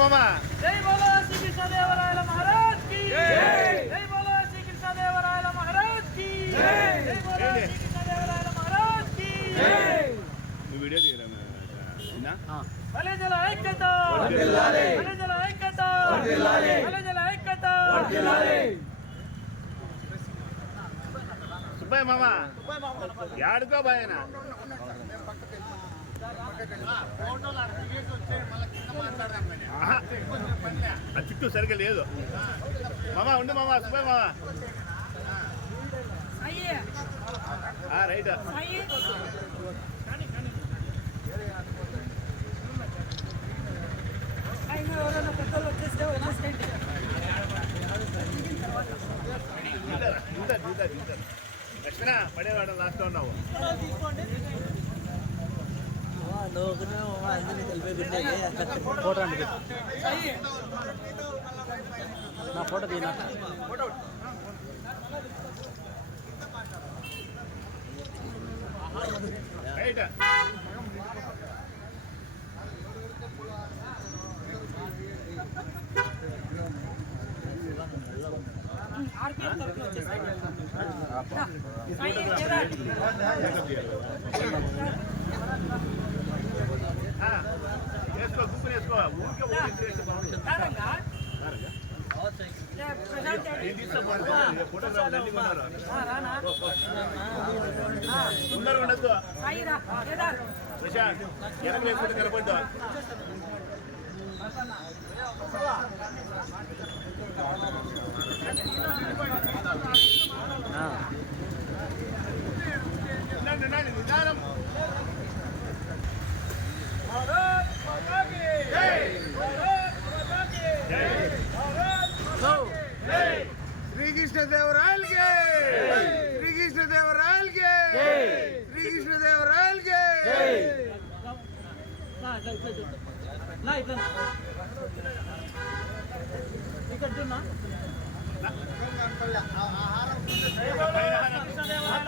మామా. జై బోలో శ్రీకృష్ణదేవరాయల మహారాజ్ కి జై బోలో శ్రీకృష్ణదేవరాయల మహారాజ్ కి జై బోలో శ్రీకృష్ణదేవరాయల మహారాజ్ కి నువ్వు వీడియో తీయరా బలిజల ఐక్యత వర్ధిల్లాలి బలిజల ఐక్యత వర్ధిల్లాలి బలిజల ఐక్యత వర్ధిల్లాలి సుబ్బయ్య మామా యాడుకో బాయనా చుట్టూ సరిగ్గా లేదు మామా ఉండు మామా సుబ్బయ్య మామా రైట్ లక్ష్మణ పడేవాడు లాస్ట్ ఉన్నావు ఫోటో అండి నా ఫోటో తీనా రైట్ వేసుకో గుప్పు వేసుకో ఊరికే ఫోటోగ్రాఫర్ దండి కొన్నారు ముందర ఉండద్దు ప్రశాంత్ వెనక వేసుకుంటే కనపడ్డా నిదానం శ్రీకృష్ణదేవరాయల్ కే శ్రీకృష్ణదేవరాయల్ కే శ్రీకృష్ణదేవరాయల్ కే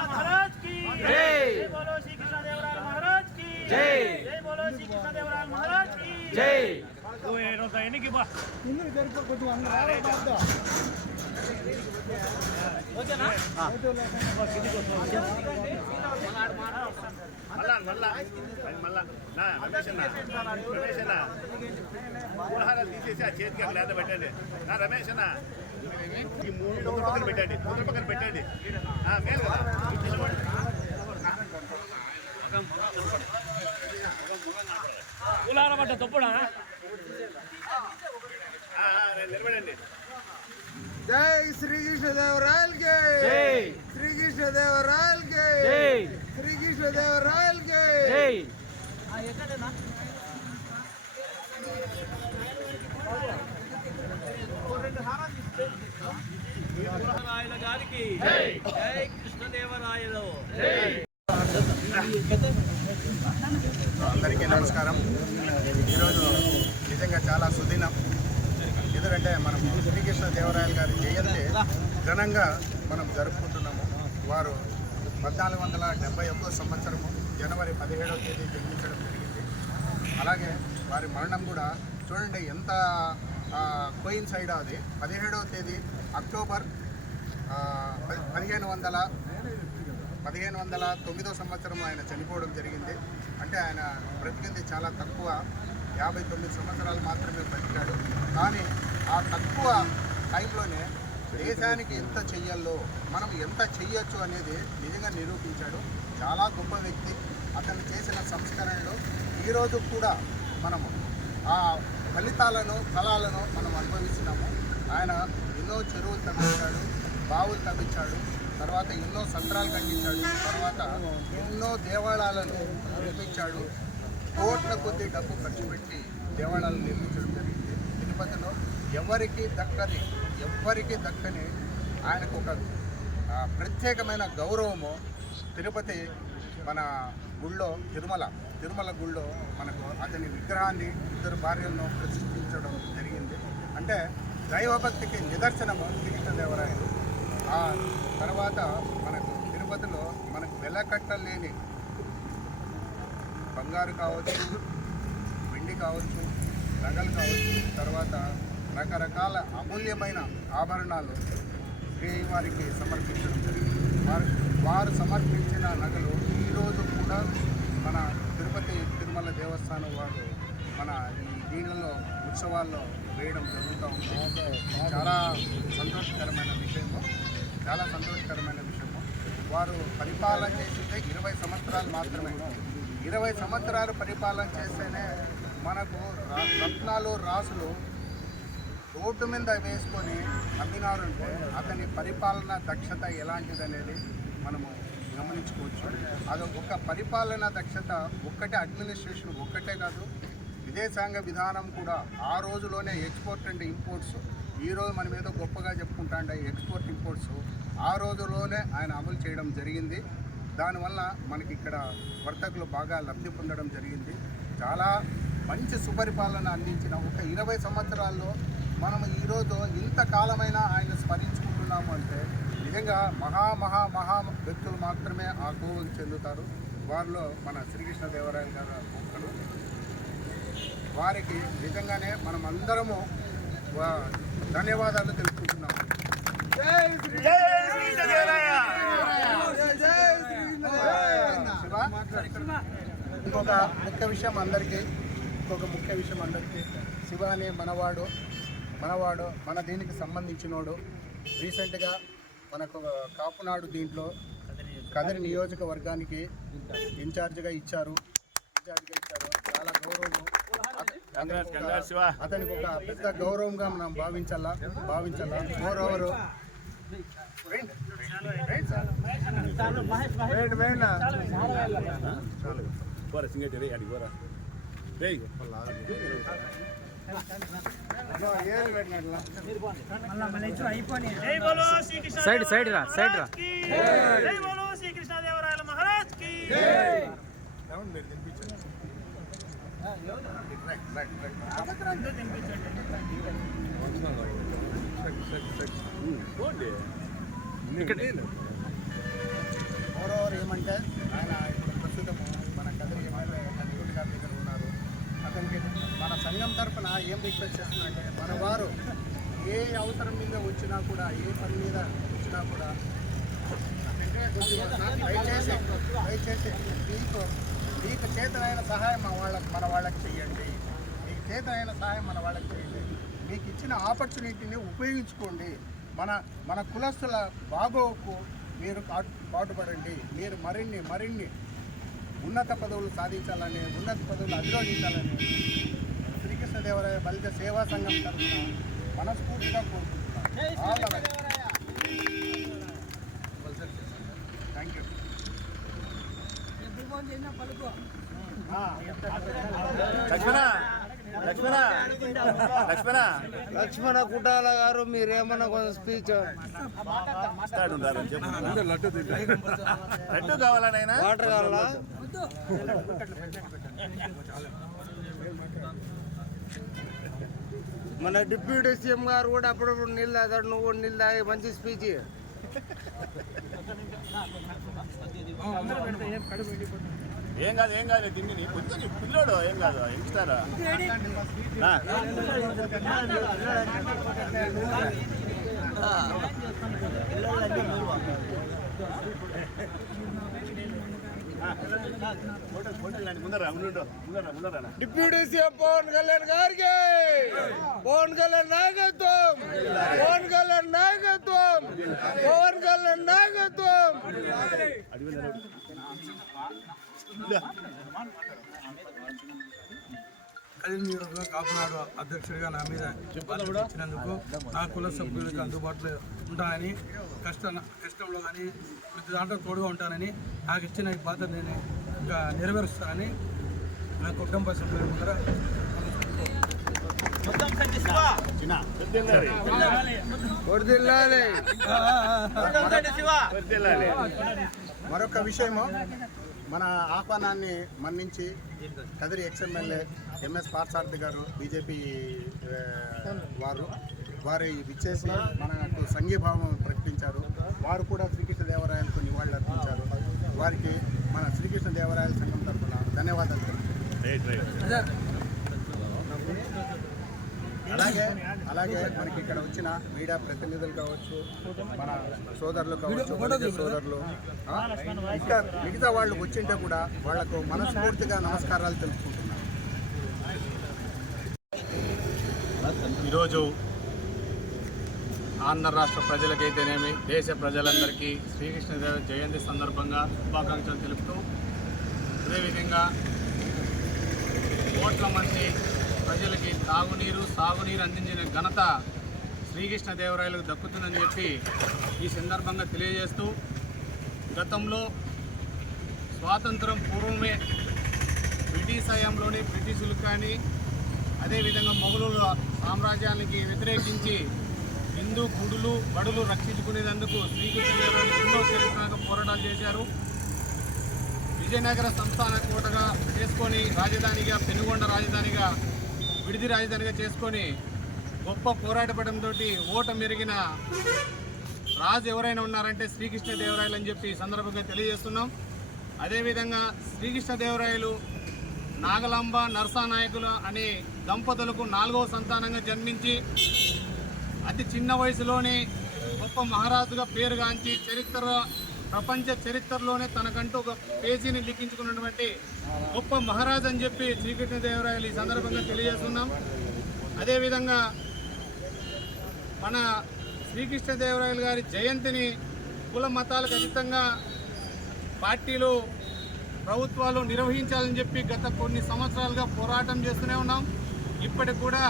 మహారాజ్ కి జై బోలో శ్రీకృష్ణదేవరాయల మహారాజ్ కి జై జై బోలో శ్రీకృష్ణదేవరాయల మహారాజ్ కి జై ఎన్నికి బా మళ్ళా మళ్ళా నా రమేష్ అన్న పూలహారాలు తీసేసి ఆ చేతికి అక్కడ లేదా పెట్టండి నా రమేష్ అన్న ఈ మూడు పక్కన పెట్టండి ముందు పక్కన పెట్టండి మేలు కదా పూలహార పట్ట తప్పుడా నిలబడండి జై శ్రీకృష్ణదేవరాయల్ కే శ్రీకృష్ణదేవరాయల్ కే శ్రీకృష్ణదేవరాయల్ కే రాయల గారికి జై కృష్ణదేవరాయలు అందరికీ నమస్కారం. ఈరోజు నిజంగా చాలా సుదినం. ఎందుకంటే మనం శ్రీకృష్ణదేవరాయలు గారి జయంతి ఘనంగా మనం జరుపుకుంటున్నాము. వారు 1471 సంవత్సరము జనవరి 17వ తేదీ జన్మించడం జరిగింది. అలాగే వారి మరణం కూడా చూడండి ఎంత కోయిన్సైడ్ అది 17వ తేదీ అక్టోబర్ 1509 సంవత్సరం ఆయన చనిపోవడం జరిగింది. అంటే ఆయన బ్రతికింది చాలా తక్కువ 59 సంవత్సరాలు మాత్రమే బ్రతికాడు. కానీ ఆ తక్కువ టైంలోనే దేశానికి ఎంత చెయ్యాలో మనం ఎంత చెయ్యొచ్చు అనేది నిజంగా నిరూపించాడు. చాలా గొప్ప వ్యక్తి. అతను చేసిన సంస్కరణలు ఈరోజు కూడా మనము ఆ ఫలాలను మనం అనుభవిస్తున్నాము. ఆయన ఎన్నో చెరువులు తవ్వించాడు, బావులు తవ్వించాడు, తర్వాత ఎన్నో సంద్రాలు కట్టించాడు, తర్వాత ఎన్నో దేవాలయాలను నిర్మించాడు. కోట్ల కొద్ది డబ్బు ఖర్చు పెట్టి దేవాలయాలను నిర్మించడం జరిగింది. తిరుపతిలో ఎవరికి దక్కని ఆయనకు ఒక ప్రత్యేకమైన గౌరవము. తిరుపతి మన గుళ్ళో తిరుమల గుళ్ళో మనకు అతని విగ్రహాన్ని 2 భార్యలను ప్రతిష్ఠించడం జరిగింది. అంటే దైవభక్తికి నిదర్శనము శ్రీకృష్ణదేవరాయలు. ఆ తర్వాత మనకు తిరుపతిలో మనకు వెలకట్టలేని బంగారు కావచ్చు, వెండి కావచ్చు, నగలు కావచ్చు, తర్వాత రకరకాల అమూల్యమైన ఆభరణాలు శ్రీవారికి సమర్పించడం జరిగింది. వారు సమర్పించిన నగలు ఈరోజు కూడా మన తిరుపతి తిరుమల దేవస్థానం వారు మన ఈ దీనిలో ఉత్సవాల్లో వేయడం జరుగుతూ ఉంటుంది. చాలా సంతోషకరమైన విషయము, చాలా సంతోషకరమైన విషయము. వారు పరిపాలన చేసిందే 20 సంవత్సరాలు మాత్రమే. 20 సంవత్సరాలు పరిపాలన చేస్తేనే మనకు రత్నాలు రాసులు రోడ్డు మీద వేసుకొని అమ్మినారంటే అతని పరిపాలన దక్షత ఎలాంటిది అనేది మనము గమనించుకోవచ్చు. అది ఒక పరిపాలన దక్షత ఒక్కటే, అడ్మినిస్ట్రేషన్ ఒక్కటే కాదు, విదేశాంగ విధానం కూడా ఆ రోజులోనే ఎక్స్పోర్ట్ అండ్ ఇంపోర్ట్స్, ఈరోజు మనం ఏదో గొప్పగా చెప్పుకుంటా ఎక్స్పోర్ట్ ఇంపోర్ట్స్ ఆ రోజులోనే ఆయన అమలు చేయడం జరిగింది. దానివల్ల మనకి ఇక్కడ వర్తకులు బాగా లబ్ధి పొందడం జరిగింది. చాలా మంచి సుపరిపాలన అందించిన ఒక 20 సంవత్సరాల్లో మనం ఈరోజు ఇంతకాలమైనా ఆయన స్మరించుకుంటున్నాము అంటే నిజంగా మహా వ్యక్తులు మాత్రమే ఆ కోవకు చెందుతారు. వారిలో మన శ్రీకృష్ణదేవరాయలు గారు ఒక్కరు. వారికి నిజంగానే మనం అందరము ధన్యవాదాలు తెలుపుకుంటున్నాము. ఇంకొక ముఖ్య విషయం అందరికీ శివ అనే మనవాడు మన దీనికి సంబంధించినోడు. రీసెంట్గా మనకు కాపునాడు దీంట్లో కదిరి నియోజకవర్గానికి ఇన్ఛార్జిగా ఇచ్చారు. చాలా గౌరవం, అతనికి ఒక పెద్ద గౌరవంగా మనం భావించాలా. మోరోవరు సైడ్ రా. జై బోలో శ్రీకృష్ణదేవరాయల మహారాజ్ కి. మోరోవర్ ఏమంటే ఆయన ఇప్పుడు ప్రస్తుతం మన కదిరి ఎమ్మెల్యే కదిరి గారి దగ్గర ఉన్నారు. అతనికి మన సంఘం తరఫున ఏం రిక్వెస్ట్ చేస్తున్నారంటే మన వారు ఏ అవసరం మీద వచ్చినా కూడా, ఏ పని మీద వచ్చినా కూడా దయచేసి మీకు చేతనైన సహాయం మన వాళ్ళకి చేయండి. మీకు చేతనైన సహాయం మన వాళ్ళకి చేయండి. మీకు ఇచ్చిన ఆపర్చునిటీని ఉపయోగించుకోండి. మన కులస్తుల బాగోకు మీరు పాటుపడండి. మీరు మరిన్ని ఉన్నత పదవులు సాధించాలని, ఉన్నత పదవులు అధిరోహించాలని శ్రీకృష్ణదేవరాయ బలిజ సేవా సంఘం తరఫున మనస్ఫూర్తిగా కోరుకుంటున్నాను. Thank you. లక్ష్మణ కుటాల గారు మీరేమన్నా కొంచెం స్పీచ్ లడ్డు కావాలనైనా వాటర్ కావాలా? మన డిప్యూటీ సీఎం గారు కూడా అప్పుడప్పుడు నీళ్ళు తాగాడు, నువ్వు కూడా నీళ్ళు తాగి మంచి స్పీచ్. ఏం కాదు తిండి కొంచెం పిల్లోడు ఏం కాదు ఇస్తారా. డిప్యూటీ సీఎం పవన్ కళ్యాణ్ గారికి, పవన్ కళ్యాణ్ నాయకత్వం, పవన్ కళ్యాణ్ నాయకత్వం. కదిరి నియోజకవర్గ కాపునాడు అధ్యక్షుడిగా నా మీద ఇచ్చినందుకు నా కుల సభ్యులకు అందుబాటులో ఉంటానని, కష్టంలో కానీ ప్రతి దాంట్లో తోడుగా ఉంటానని, నాకు ఇచ్చిన ఈ బాధ్యత నేను ఇంకా నెరవేరుస్తానని నా కుటుంబ సభ్యుల ముందర మరొక విషయము, మన ఆహ్వానాన్ని మన్నించి కదిరి ఎక్స్ఎమ్మెల్యే ఎంఎస్ పార్థసారథి గారు బీజేపీ వారు విచ్చేసి మనకు సంఘీభావం ప్రకటించారు. వారు కూడా శ్రీకృష్ణదేవరాయలకు నివాళులు అర్పించారు. వారికి మన శ్రీకృష్ణదేవరాయల సంఘం తరఫున ధన్యవాదాలు. అలాగే మనకి ఇక్కడ వచ్చిన మీడియా ప్రతినిధులు కావచ్చు, మన సోదరులు కావచ్చు, సోదరులు ఇంకా మిగతా వాళ్ళు వచ్చింటే కూడా వాళ్లకు మనస్ఫూర్తిగా నమస్కారాలు తెలుపుకుంటున్నాను. ఈరోజు ఆంధ్ర రాష్ట్ర ప్రజలకైతేనేమి దేశ ప్రజలందరికీ శ్రీకృష్ణదేవ జయంతి సందర్భంగా శుభాకాంక్షలు తెలుపుతూ, అదేవిధంగా కోట్ల మంది ప్రజలకి తాగునీరు సాగునీరు అందించిన ఘనత శ్రీకృష్ణదేవరాయలకు దక్కుతుందని చెప్పి ఈ సందర్భంగా తెలియజేస్తూ, గతంలో స్వాతంత్రం పూర్వమే బ్రిటిష్ హయాంలోని బ్రిటిషులకు కానీ అదేవిధంగా మొఘలుల సామ్రాజ్యానికి వ్యతిరేకించి హిందూ గుడులు బడులు రక్షించుకునేందుకు శ్రీకృష్ణదేవరాయలు ఎన్నో చరిత్రగా పోరాటాలు చేశారు. విజయనగర సంస్థాన కోటగా చేసుకొని రాజధానిగా పెనుగొండ రాజధానిగా విడిది రాజధానిగా చేసుకొని గొప్ప పోరాటపడంతో ఓట మెరిగిన రాజు ఎవరైనా ఉన్నారంటే శ్రీకృష్ణదేవరాయలు అని చెప్పి ఈ సందర్భంగా తెలియజేస్తున్నాం. అదేవిధంగా శ్రీకృష్ణదేవరాయలు నాగలాంబ నరసానాయకులు అనే దంపతులకు 4వ సంతానంగా జన్మించి అతి చిన్న వయసులోనే గొప్ప మహారాజుగా పేరుగాంచి ప్రపంచ చరిత్రలోనే తనకంటూ ఒక పేజీని లిఖించుకున్నటువంటి గొప్ప మహారాజు అని చెప్పి శ్రీకృష్ణదేవరాయలు ఈ సందర్భంగా తెలియజేస్తున్నాం. అదేవిధంగా మన శ్రీకృష్ణదేవరాయలు గారి జయంతిని కుల మతాలకు అతీతంగా పార్టీలు ప్రభుత్వాలు నిర్వహించాలని చెప్పి గత కొన్ని సంవత్సరాలుగా పోరాటం చేస్తూనే ఉన్నాం. ఇప్పటికి కూడా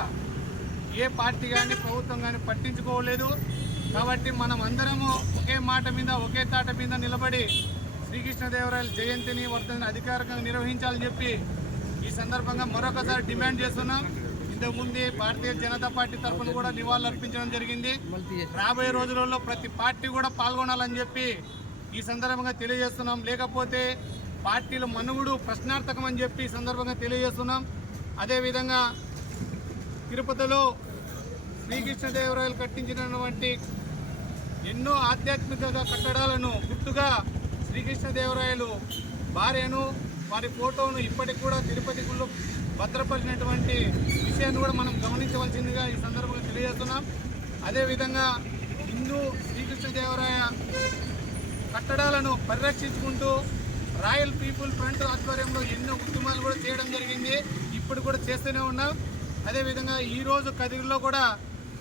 ఏ పార్టీ కానీ ప్రభుత్వం కానీ పట్టించుకోలేదు. కాబట్టి మనం అందరము ఒకే మాట మీద ఒకే తాట మీద నిలబడి శ్రీకృష్ణదేవరాయల జయంతిని వర్ధంతిని అధికారికంగా నిర్వహించాలని చెప్పి ఈ సందర్భంగా మరొకసారి డిమాండ్ చేస్తున్నాం. ఇంతకుముందే భారతీయ జనతా పార్టీ తరఫున కూడా నివాళులు అర్పించడం జరిగింది. రాబోయే రోజులలో ప్రతి పార్టీ కూడా పాల్గొనాలని చెప్పి ఈ సందర్భంగా తెలియజేస్తున్నాం. లేకపోతే పార్టీల మనుగడు ప్రశ్నార్థకం అని చెప్పి ఈ సందర్భంగా తెలియజేస్తున్నాం. అదేవిధంగా తిరుపతిలో శ్రీకృష్ణదేవరాయలు కట్టించినటువంటి ఎన్నో ఆధ్యాత్మిక కట్టడాలను గుర్తుగా శ్రీకృష్ణదేవరాయలు భార్యను వారి ఫోటోను ఇప్పటికి కూడా తిరుపతి గుళ్ళో భద్రపరిచినటువంటి విషయాన్ని కూడా మనం గమనించవలసిందిగా ఈ సందర్భంగా తెలియజేస్తున్నాం. అదేవిధంగా హిందూ శ్రీకృష్ణదేవరాయ కట్టడాలను పరిరక్షించుకుంటూ రాయల్ పీపుల్ ఫ్రంట్ ఆధ్వర్యంలో ఎన్నో ఉద్యమాలు కూడా చేయడం జరిగింది. ఇప్పుడు కూడా చేస్తూనే ఉన్నాం. అదేవిధంగా ఈరోజు కదిరిలో కూడా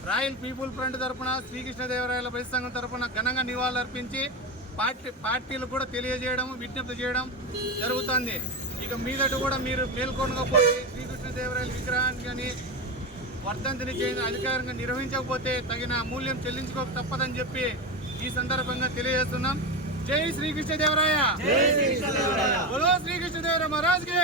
రాయల్ పీపుల్ ఫ్రంట్ తరఫున శ్రీకృష్ణదేవరాయల బహిర్ సంఘం తరఫున ఘనంగా నివాళులు అర్పించి పార్టీలు కూడా తెలియజేయడం విజ్ఞప్తి చేయడం జరుగుతుంది. ఇక మీదట కూడా మీరు మేల్కొనకపోతే శ్రీకృష్ణదేవరాయల విగ్రహాన్ని కానీ వర్ధంతిని చేయని అధికారంగా నిర్వహించకపోతే తగిన మూల్యం చెల్లించుకోక తప్పదని చెప్పి ఈ సందర్భంగా తెలియజేస్తున్నాం. జై శ్రీకృష్ణదేవరాయ, బోలో శ్రీకృష్ణదేవరాయ మహారాజ్ కి.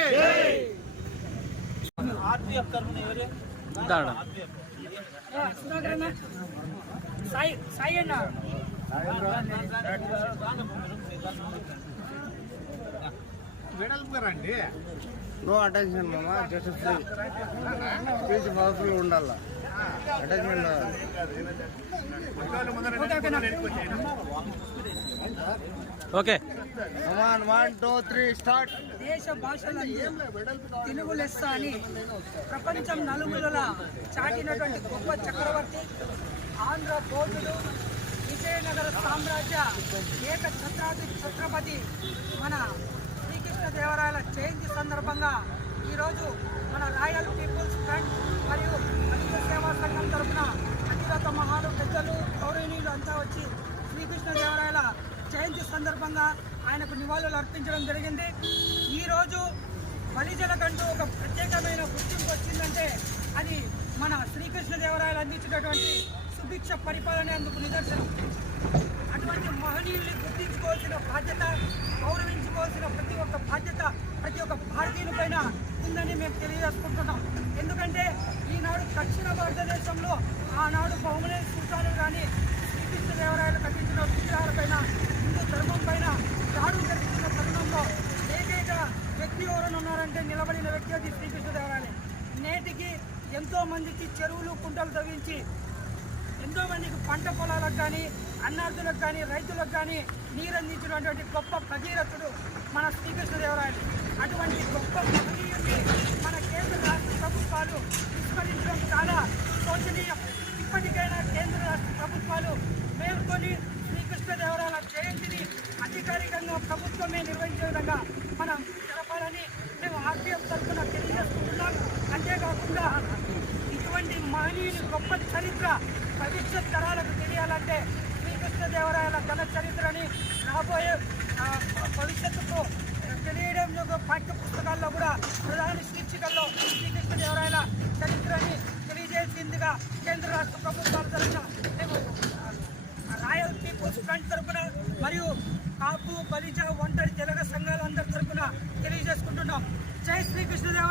నో అటెన్షన్ మామ, జస్ట్ స్పీచ్ పవర్ఫుల్ ఉండాల. Attention okay. 1 2 3 స్టార్ట్. దేశ భాషలందు తెలుగు లెస్స అని ప్రపంచం నలుమూలల చాటినటువంటి గొప్ప చక్రవర్తి ఆంధ్ర బోధుడు విజయనగర సామ్రాజ్య ఏక ఛత్రపతి మన శ్రీకృష్ణదేవరాయల జయంతి సందర్భంగా ఈరోజు మన రాయల్ పీపుల్స్ ఫ్రంట్ మరియు అఖిల సేవా సంఘం తరఫున అఖిలత మహాలు పెద్దలు గౌరవనీయులు అంతా వచ్చి శ్రీకృష్ణదేవరాయల జయంతి సందర్భంగా ఆయనకు నివాళులు అర్పించడం జరిగింది. ఈరోజు బలిజలకంటూ ఒక ప్రత్యేకమైన గుర్తింపు వచ్చిందంటే అది మన శ్రీకృష్ణదేవరాయలు అందించినటువంటి సుభిక్ష పరిపాలన అందుకు నిదర్శనం. అటువంటి మహనీయుల్ని గుర్తించుకోవాల్సిన బాధ్యత, గౌరవించుకోవాల్సిన ప్రతి ఒక్క బాధ్యత ప్రతి ఒక్క భారతీయుల పైన ఉందని మేము తెలియజేసుకుంటున్నాం. ఎందుకంటే ఈనాడు దక్షిణ భారతదేశంలో ఆనాడు బహుమని సుల్తానులు కానీ శ్రీకృష్ణదేవరాయలు కట్టించిన విగ్రహాలపైన హిందూ ధర్మం పైన దాడులు జరుగుతున్న తరుణంలో ఏకైక వ్యక్తి ఎవరైనా ఉన్నారంటే నిలబడిన వ్యక్తి అది శ్రీకృష్ణదేవరాయలే. నేటికి ఎంతోమందికి చెరువులు కుంటలు తవ్వించి ఎంతోమందికి పంట పొలాలకు కానీ అన్నార్థులకు కానీ రైతులకు కానీ నీరందించినటువంటి గొప్ప భగీరథుడు మన శ్రీకృష్ణదేవరాయలు. అటువంటి గొప్ప మహనీయుడిని మన కేంద్ర రాష్ట్ర ప్రభుత్వాలు విస్మరించడం చాలా శోచనీయం. ఇంకా ఇటువంటి మహనీయుని గొప్ప చరిత్ర భవిష్యత్ తరాలకు తెలియాలంటే శ్రీకృష్ణదేవరాయల ఘన చరిత్రని రాబోయే భవిష్యత్తుకు తెలియడం పాఠ్య పుస్తకాల్లో కూడా ప్రధాన శీర్షికల్లో శ్రీకృష్ణదేవరాయల చరిత్రని తెలియజేసిందిగా కేంద్ర రాష్ట్ర ప్రభుత్వాల తరఫున మేము రాయల్ పీపుల్స్ ఫ్రంట్ తరఫున మరియు కాపు బలిజ ఒంటరి తెలగ సంఘాలందరి తరఫున తెలియజేసుకుంటున్నాం. జై శ్రీకృష్ణదేవరాయ.